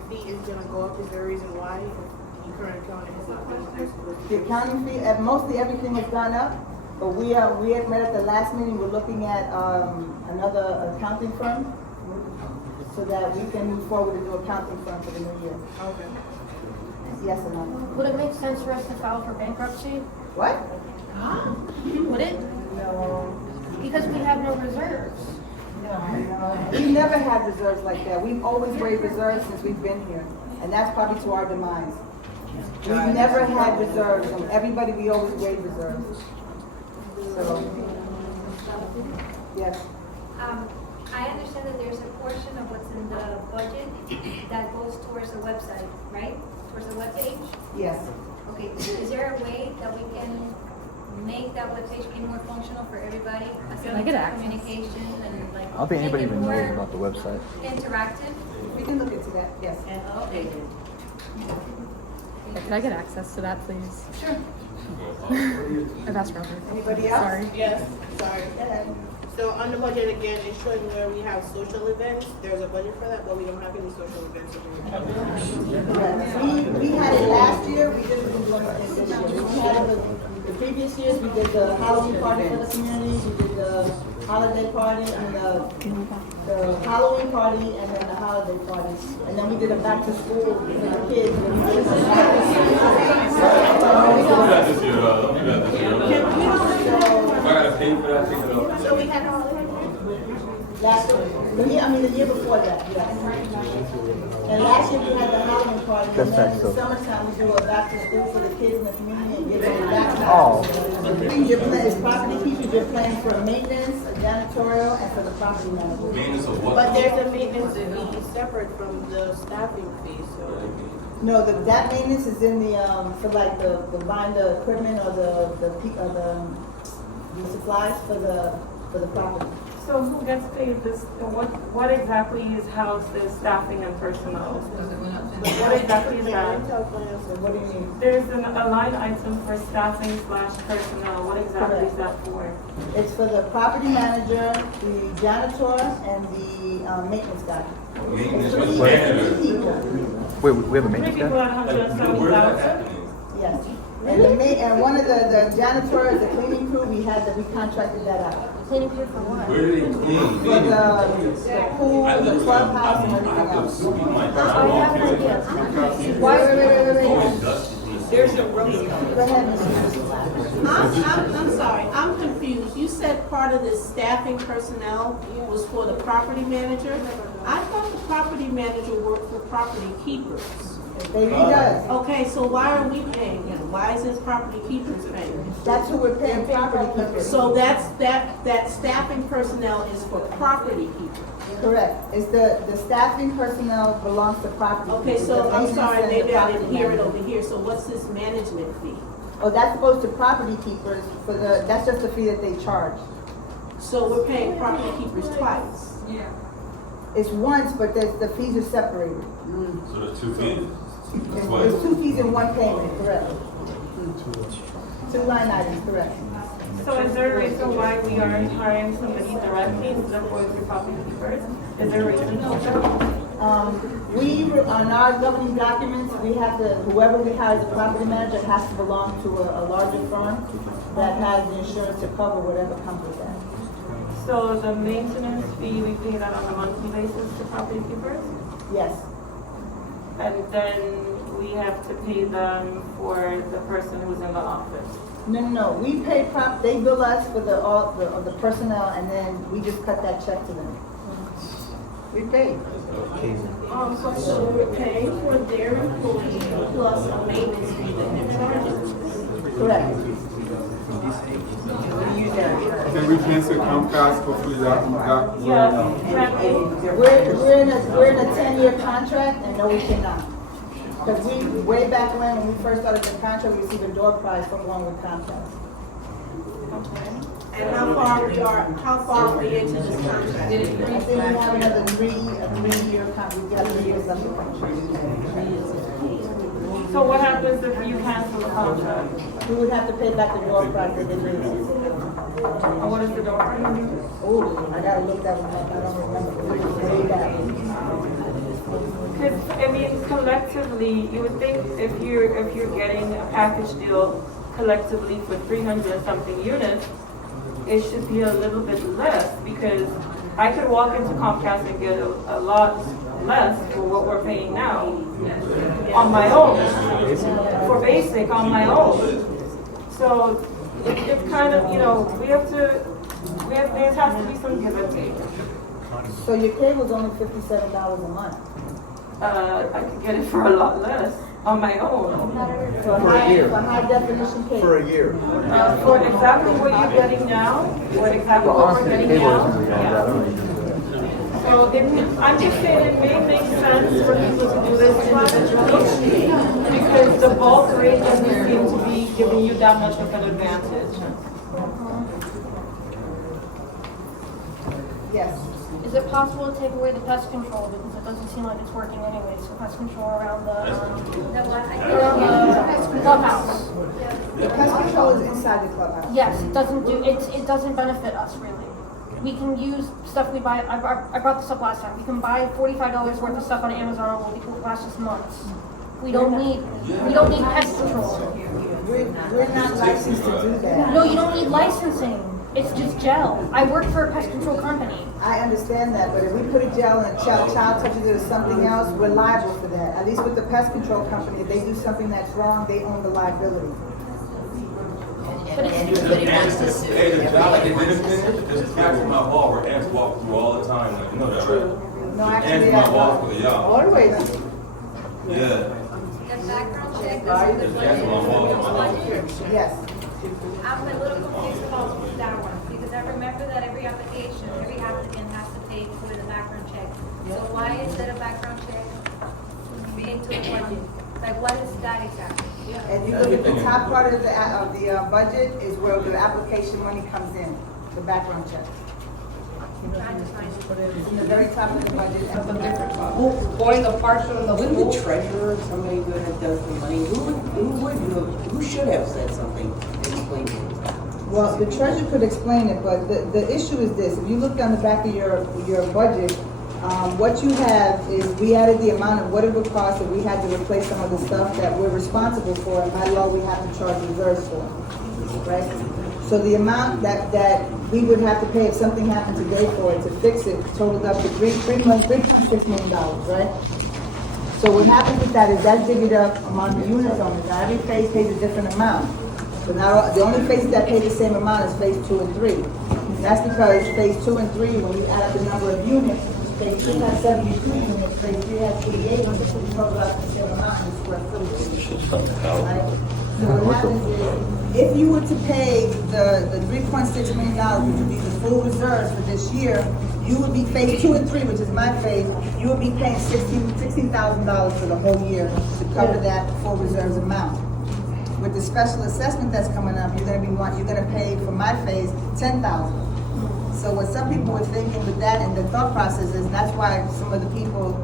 fee is gonna go up. Is there a reason why the current accounting is not being The accounting fee, mostly everything has gone up, but we had met at the last meeting, we're looking at, another accounting firm, so that we can move forward with a new accounting firm for the new year. Okay. Yes or no? Would it make sense for us to file for bankruptcy? What? Would it? No. Because we have no reserves. No. We never had reserves like that. We've always waived reserves since we've been here, and that's probably to our demise. We've never had reserves, and everybody, we always waive reserves. So, yes. I understand that there's a portion of what's in the budget that goes towards the website, right? Towards the webpage? Yes. Okay, is there a way that we can make that webpage be more functional for everybody? Can I get access? Communication and like. I don't think anybody make it even knows more about the website. Interactive? We can look into that, yes. Okay. Can I get access to that, please? Sure. I've asked Robert. Anybody else? Sorry. Yes, sorry. So on the budget again, it's showing where we have social events. There's a budget for that, but we don't have any social events. We had it last year, we just didn't do anything this year. We had it the previous years, we did the Halloween party for the community, we did the holiday party, and the Halloween party, and then the holiday party. And then we did a back to school for the kids. And we did a back to school. If I gotta pay for that, take it off. So we had all the year before that, yes. And last year we had the Halloween party, and then in the summertime we do a back to school for the kids in the community and give them a backpack. You're playing, property keepers, you're playing for maintenance, janitorial, and for the property manager. Maintenance of what? But there's a maintenance fee separate from the staffing fee, so. No, that maintenance is in the, for like the buying the equipment or the supplies for the property. So who gets paid this, what exactly is housed as staffing and personnel? What exactly is that? What do you mean? There's a line item for staffing / personnel, what exactly is that for? It's for the property manager, the janitor, and the maintenance guy. Maintenance It's was Wait, we have a maintenance Three people guy? at 170,000? Yes. And one of the janitors, the cleaning crew, we contracted that out. Cleaning crew for what? Where do they clean? For the pool, the clubhouse, and everything else. I have an idea. Wait. There's a road. Go ahead, Mrs. I'm sorry, I'm confused. You said part of this staffing personnel was for the property manager? I thought the property manager worked for property keepers. He does. Okay, so why are we paying him? Why is his property keepers paying him? That's who we're paying property keepers. So that staffing personnel is for property keepers. Correct. It's the staffing personnel belongs to property. Okay, keepers. so The I'm maintenance sorry, and the maybe I property didn't hear it manager. over here. So what's this management fee? Oh, that's supposed to property keepers that's just the fee that they charge. So we're paying property keepers twice. Yeah. It's once, but the fees are separated. So there's 2 fees? It's 2 fees in one payment, correct? 2 line items, correct. So is there a reason why we aren't hiring somebody directly instead of going through property keepers? Is there a reason for that? On our governing documents, we have to, whoever we hire as a property manager has to belong to a larger firm that has the insurance to cover whatever comes with that. So the maintenance fee, we pay that on a monthly basis to property keepers? Yes. And then we have to pay them for the person who's in the office? No. We pay they bill us for the personnel, and then we just cut that check to them. We pay. So we're paying for their employees plus a maintenance fee that they're charging. Correct. Okay, we cancel Comcast, hopefully that will. We're in a 10-year contract, and no, we cannot. Because way back when we first started the contract, we received a door prize from going with Comcast. And how far are we into this contract? I think we have another three-year contract. We've got 3 years left of contract. So what happens if you cancel the contract? We would have to pay back the door prize that they gave us. And what is the door prize? Oh, I gotta look that one up. I don't remember. It was way back. Because I mean, collectively, you would think if you're getting a package deal collectively for 300 something units, it should be a little bit less, because I could walk into Comcast and get a lot less for what we're paying now on my own, for basic on my own. So it's kind of, there has to be some give and take. So your cable's only $57 a month. I could get it for a lot less on my own. For high definition cable. For a year. For exactly what you're getting now, what we're getting now. Yeah. So I'm just saying it may make sense for people to do this individually, because the bulk rate doesn't seem to be giving you that much of an advantage. Yes. Is it possible to take away the pest control, because it doesn't seem like it's working anyway, so pest control around the clubhouse? The pest control is inside the clubhouse. Yes, it doesn't benefit us really. We can use stuff we buy, I brought this up last time, we can buy $45 worth of stuff on Amazon, it will last us months. We don't need pest control. We're not licensed to do that. No, you don't need licensing. It's just gel. I work for a pest control company. I understand that, but if we put a gel and a child touches it or something else, we're liable for that. At least with the pest control company, if they do something that's wrong, they own the liability. But it's Hey, the job like there's cats in my wall where ants walk through all the time. Like, you know that, right? No, Ants actually, in my wall for the yard. always. Yeah. The background check, There's cats in my wall. Yes. I'm a little confused about that one, because I remember that every applicant has to pay for the background check. So why is there a background check into the budget? Like, what is that exactly? And you look at the top part of the budget is where the application money comes in, the background check. It's in the very top of the budget. Going apart from wouldn't the treasurer, somebody who does the money, who should have said something to explain it? Well, the treasurer could explain it, but the issue is this. If you look on the back of your budget, what you have is we added the amount of what it would cost if we had to replace some of the stuff that we're responsible for, and by law we have to charge reserves for, right? So the amount that we would have to pay if something happened today for it to fix it totaled up to $3.6 million, right? So what happens with that is that divvied up among the unit owners. Now every phase pays a different amount. So now the only phases that pay the same amount is phase 2 and 3. That's because phase 2 and 3, when you add up the number of units, phase 2 has 72 units, phase 3 has 88 units, so you total up the same amount in square footage. Right? So what happens is, if you were to pay the $3.6 million, which would be the full reserves for this year, you would be phase 2 and 3, which is my phase, you would be paying $16,000 for the whole year to cover that full reserves amount. With the special assessment that's coming up, you're gonna pay for my phase $10,000. So what some people were thinking with that and the thought process is, that's why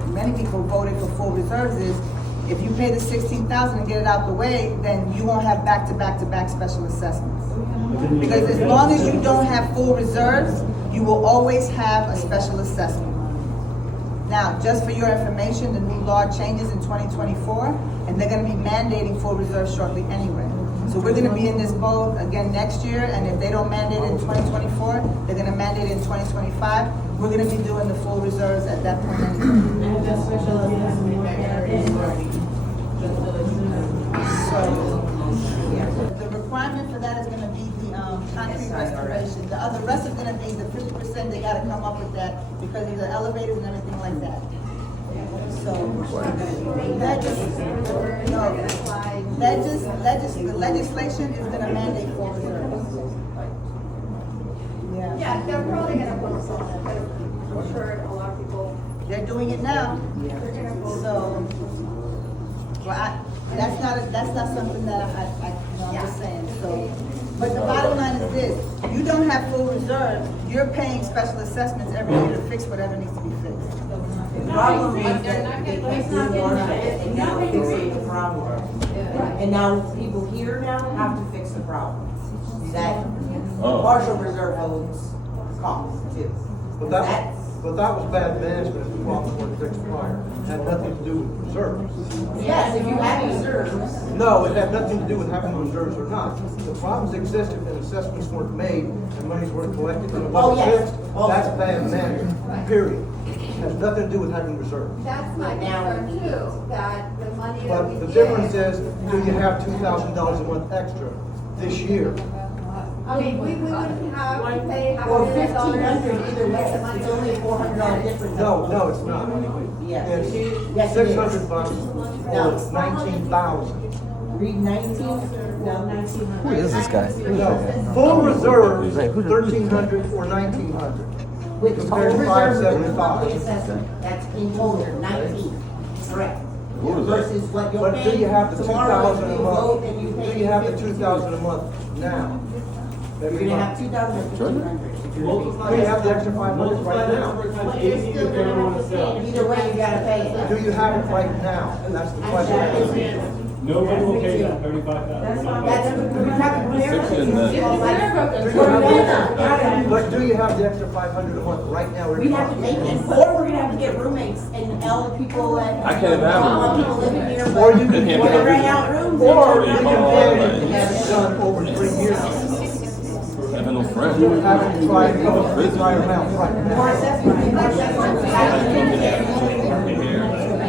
many people voted for full reserves is, if you pay the $16,000 and get it out the way, then you won't have back-to-back special assessments. Because as long as you don't have full reserves, you will always have a special assessment. Now, just for your information, the new law changes in 2024, and they're gonna be mandating full reserves shortly anyway. So we're gonna be in this boat again next year, and if they don't mandate it in 2024, they're gonna mandate it in 2025. We're gonna be doing the full reserves at that point anyway. So, the requirement for that is gonna be the concrete restoration. The rest is gonna be the 50%, they gotta come up with that because of the elevators and everything like that. So, the legislation is gonna mandate full reserves. Yeah. Yeah, they're probably gonna postpone it, but I'm sure a lot of people. They're doing it now. They're gonna postpone. So, well, that's not something that I'm just saying, so. But the bottom line is this, you don't have full reserves, you're paying special assessments every year to fix whatever needs to be fixed. The problem is that they do work and now fixing the problem. And now people here now have to fix the problem. That partial reserve holds costs too. But that was bad management, the problem with fixed fire. It had nothing to do with reserves. Yes, if you have reserves. No, it had nothing to do with having reserves or not. The problems existed and assessments weren't made and monies weren't collected and it wasn't fixed. That's bad management, period. It has nothing to do with having reserves. That's my concern too, that the money that we But the give. difference is, do you have $2,000 a month extra this year? I mean, we wouldn't have to pay half a Or million dollars. $1,500 either way, it's only a $400 difference. No, it's not. Yes. It's Yes, it is. $600 or $19,000. Read 19, no, 1900. Who is this guy? No, full reserve, 1,300 or 1,900. With Compared total to reserve, 575. assessment, that's in total, 19, correct. Who is that? Versus what you're But do paying you have the tomorrow 2,000 if a you vote month? and you pay. Do you have the 2,000 a month now? You're Every gonna have month? 2,000 or 1,500. Do you have the extra 500 right now? Either way, you gotta pay it. Do you have it right now? That's the question. Nobody will pay that $35,000. That's, we have to But do you have the extra 500 a month right now? We have to take it, or we're gonna have to get roommates and all the people that. I can't have all the people living here, Or you but can we're gonna rent out rooms. Or you can pay it and have it done over 3 years. I have no friends. You haven't tried to try around right More now. assessment. You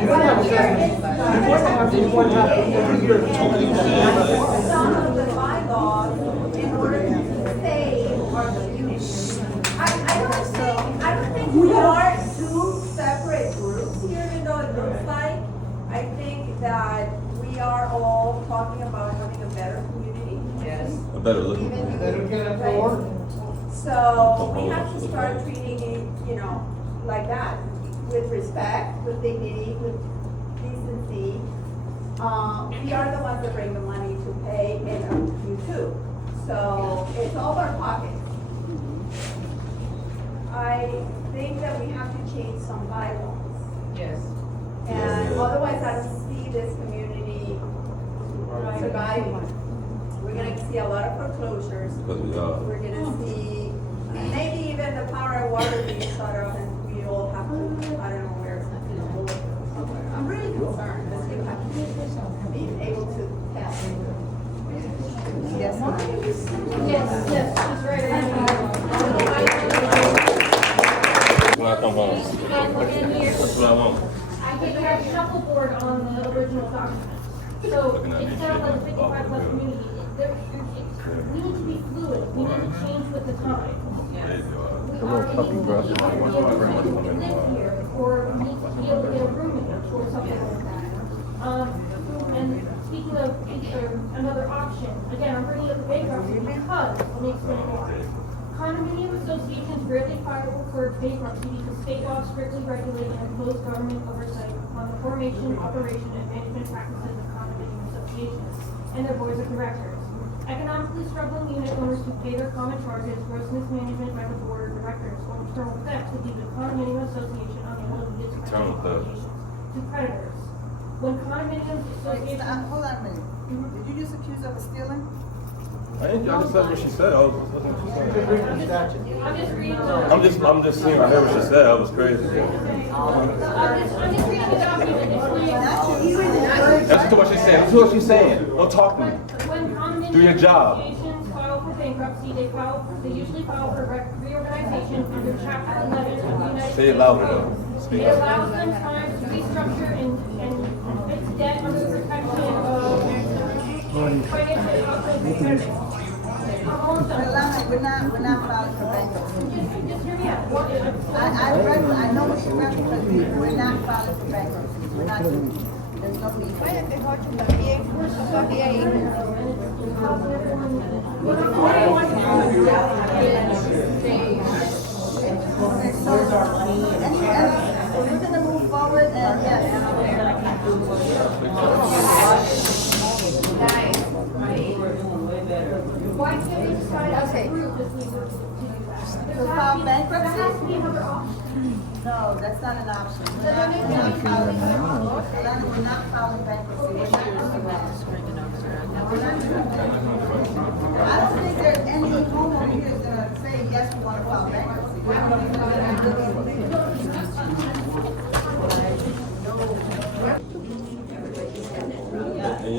don't have assessments. You're going to have to, every year. Some of the bylaws in order to save our community. I don't think we are two separate groups here, even though it looks like. I think that we are all talking about having a better community. Yes. A better looking. So we have to start treating it, like that, with respect, with dignity, with decency. We are the ones that bring the money to pay, and you too. So it's all our pockets. I think that we have to change some bylaws. Yes. And otherwise, I don't see this community surviving. We're gonna see a lot of foreclosures. Because we are. We're gonna see maybe even the power and water being shut off, and we all have to, I don't know where, somewhere. I'm really concerned that you have to be able to tell. Yes, ma'am. Yes, she's right around When I come home. here. That's what I want. I think we have shuffleboard on the original document. So it's set up like a 55 plus community. We need to be fluid. We need to change with the time. The little puppy brush. We live here, or we need to be able to get a roommate or something like that. And speaking of another option, again, I'm bringing up the bankruptcy because, let me explain why. Condominium associations rarely file for bankruptcy because state laws strictly regulate and impose government oversight on the formation, operation, and management practices of condominium associations and their boards of directors. Economically struggling unit owners who pay their common charges, gross mismanagement by the board of directors, or internal theft would leave the condominium association unable to its financial obligations to creditors. When condominium associations. Hold on a minute. Did you just accuse her of stealing? I just said what she said. I was listening to what she said. I'm just reading I'm just seeing. I heard what she said. That was crazy. I'm just reading the document. That's what she's saying. That's what she's saying. Don't talk to me. When condominium Do your job. associations file for bankruptcy, they usually file for reorganization under Chapter 11 of the United States. Say it louder though. It Speak. allows them time to restructure and its debt under the protection of financial creditors. We're not filing for bankruptcy. Just hear me out. I know what you're referring to. We're not filing for bankruptcy. We're not doing it. There's no need for it. No, that's not an option. We're not filing bankruptcy. We're not filing bankruptcy. We're not doing that. We're not doing that. I don't think there's any homeowner here is gonna say, yes, we wanna file bankruptcy. I don't think they're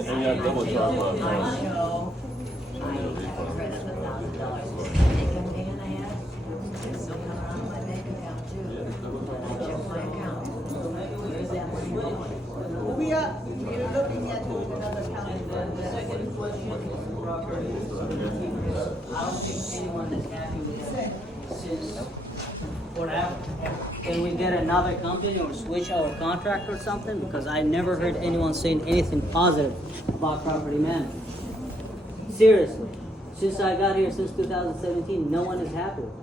And y'all double charge we're looking at doing another county. I don't think anyone is happy with it. Since what happened? Can we get another company or switch our contract or something? Because I never heard anyone saying anything positive about property management. Seriously. Since I got here since 2017, no one is happy with it.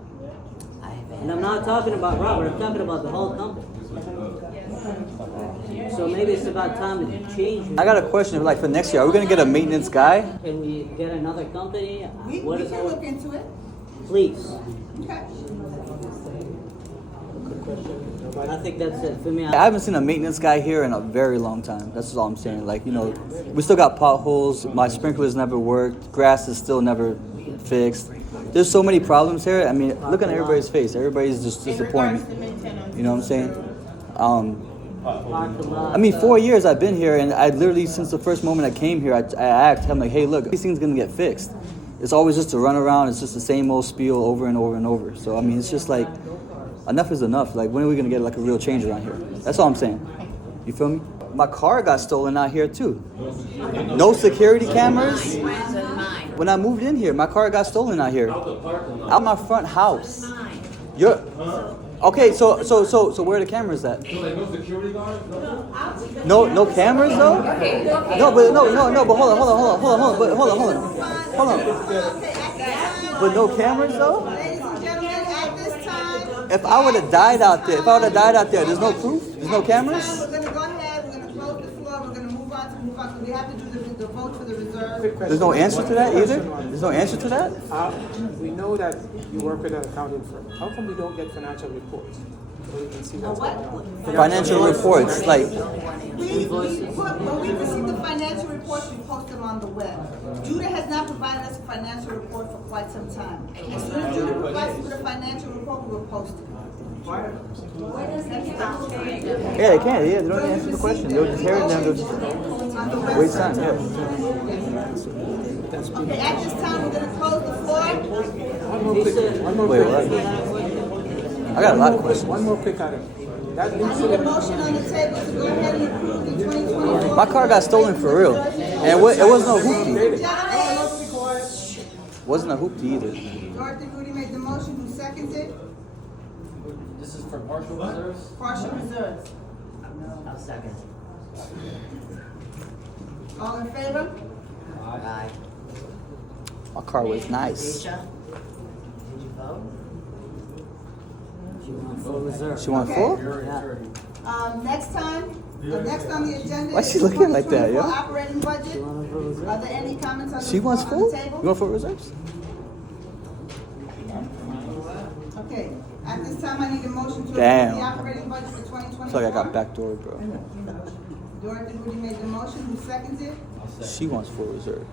And I'm not talking about Robert, I'm talking about the whole company. So maybe it's about time to change. I got a question, like for next year, are we gonna get a maintenance guy? Can we get another company? We can look into it. Please. Okay. I think that's it for me. I haven't seen a maintenance guy here in a very long time. That's all I'm saying. Like, you know, we still got potholes. My sprinklers never worked. Grass is still never fixed. There's so many problems here. I mean, look at everybody's face. Everybody's just disappointed. You know what I'm saying? I mean, 4 years I've been here, and I literally, since the first moment I came here, I asked him, like, hey, look, these things are gonna get fixed. It's always just to run around. It's just the same old spiel over and over and over. So, I mean, it's just like, enough is enough. Like, when are we gonna get like a real change around here? That's all I'm saying. You feel me? My car got stolen out here too. No security cameras. When I moved in here, my car got stolen out here. Out my front house. You're okay. So where are the cameras at? No security guards? No cameras though. No, but hold on. But no cameras though. If I would have died out there, there's no proof. There's no cameras. We're gonna go ahead. We're gonna close the floor. We're gonna move on. We have to do the vote for the reserve. There's no answer to that either. There's no answer to that. We know that you work with an accounting firm. How come we don't get financial reports? So we can see what's going on. Financial reports, like. When we receive the financial reports, we post them on the web. Judah has not provided us a financial report for quite some time. As soon as Judah provides us with a financial report, we will post it. Yeah, they can. Yeah, they don't answer the question. They'll just hear it and then they'll just waste time. Yeah. Okay, at this time, we're gonna close the floor. Wait, what? I got a lot of questions. One more quick item. I need a motion on the table to go ahead and approve the 2024. My car got stolen for real. And it wasn't a hoopty. Wasn't a hoopty either. Dorothy Rudy made the motion. Who seconds it? This is for partial reserves? Partial reserves. I'll second. All in favor? Aye. My car was nice. Tisha, did you vote? Full reserve. She want full? Yeah. Next time, next on the agenda. Why is she the looking like that, 2024 yo? Operating budget. Are there any comments on the She wants on full? the table? You want full reserves? Okay, at this time, I need a motion to Damn. approve the operating budget for 2024. It's like I got backdoored, bro. Dorothy Rudy made the motion. Who seconds it? She wants full reserve.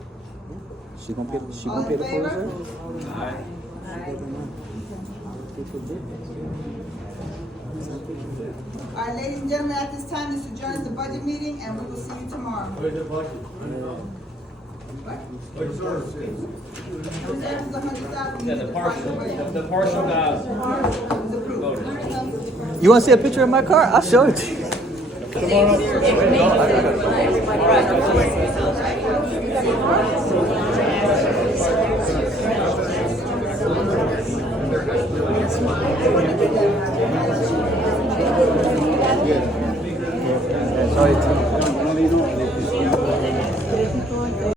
She gonna pay the full All in favor? reserve? All right, ladies and gentlemen, at this time, this adjourns the budget meeting, and we will see you tomorrow. Where's the budget? Reserves is 100,000. Yeah, the partial got You wanna see a picture of my car? I'll show it to you. Tomorrow.